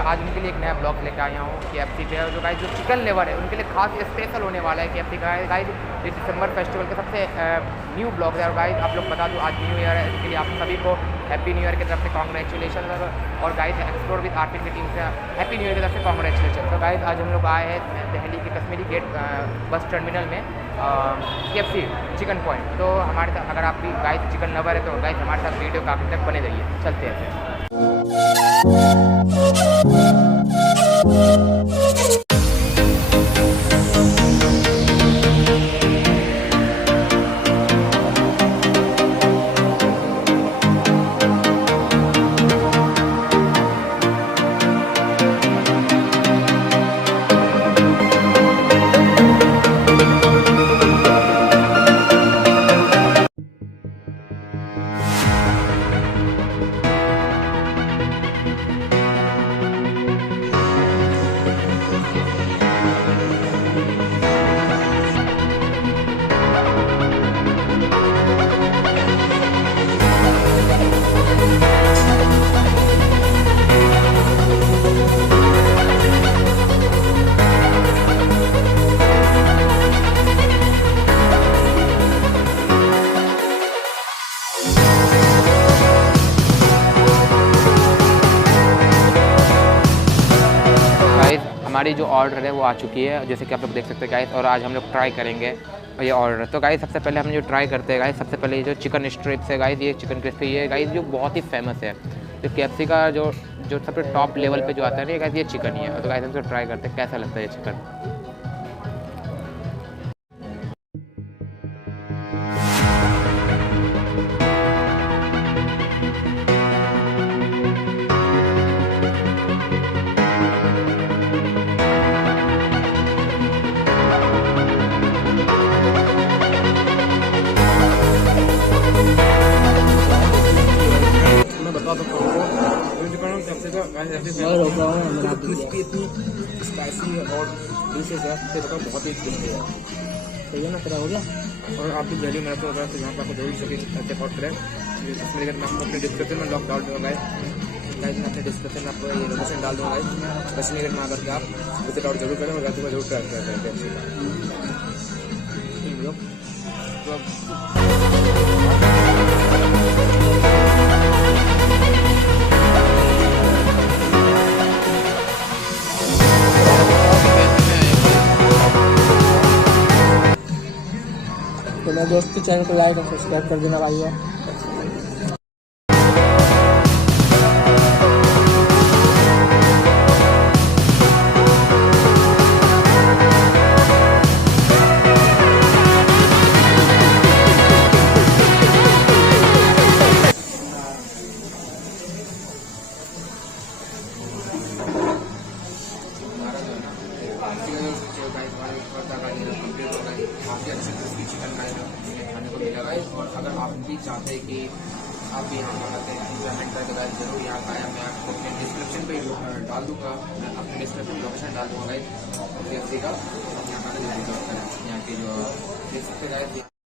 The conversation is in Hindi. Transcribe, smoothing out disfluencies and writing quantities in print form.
आज उनके लिए एक नया ब्लॉग लेकर आया हूँ KFC पे। जो गाइस जो चिकन लेवर है उनके लिए खास स्पेशल होने वाला है KFC का। गाइस ये दिसंबर फेस्टिवल का सबसे न्यू ब्लॉग है। और गाइस आप लोग बता दूँ आज न्यू ईयर है, इसके लिए आप सभी को हैप्पी न्यू ईयर की तरफ से कॉन्ग्रेचुलेशन। और गाइस एक्सप्लोर विद आर्फिन की टीम से हैप्पी न्यू ईयर की तरफ से कॉन्ग्रेचुलेशन। तो गाइस आज हम लोग आए हैं दिल्ली के कश्मीरी गेट बस टर्मिनल में KFC चिकन पॉइंट। तो हमारे साथ अगर आप भी गाइस चिकन लवर है तो गाइस हमारे साथ वीडियो का आखिर तक बने रहिए। चलते हैं। हमारी जो ऑर्डर है वो आ चुकी है, जैसे कि आप लोग देख सकते हैं गाइस। और आज हम लोग ट्राई करेंगे ये ऑर्डर। तो गाइस सबसे पहले हम जो ट्राई करते हैं गाइस, सबसे पहले ये जो चिकन स्ट्रिप्स है गाइस, ये चिकन क्रिस्पी ये गाइस जो बहुत ही फेमस है। तो KFC का जो सबसे टॉप लेवल पे जो आता है ना गाइस, ये चिकन ही है। तो गाइस हम तो ट्राई करते हैं कैसा लगता है ये चिकन। क्रिस्पी इतनी स्पाइसी और डिशेज है तो बहुत ही टेस्टी है। सही है ना, तेरा हो गया। और आप भी दिल्ली में तो अगर यहाँ पर आपको जरूर चेकआउट करें। इसमें मैं आपको अपने डिस्क्रिप्शन में लॉक डाल दूँगा गाइस, मैं अपने डिस्क्रिप्शन में आपको ये लोकेशन डाल दूँगा गाइस। कश्मीर गेट में आकर के आप विजिट आउट जरूर करें और जाते हुए जरूर ट्राई करें। तो मेरे दोस्त के चैनल को लाइक और सब्सक्राइब कर देना भाई। खाने को मिलेगा। और अगर आप भी चाहते हैं कि आप भी यहाँ आते हैं इंजॉयमेंट करके गाइस, जरूर यहाँ का आया। मैं आपको अपने डिस्क्रिप्शन पे डाल दूँगा, मैं अपने डिस्क्रिप्शन में लोकेशन डाल दूँगा गाइस KFC का। यहाँ का यहाँ की जो देख सकते गाइस।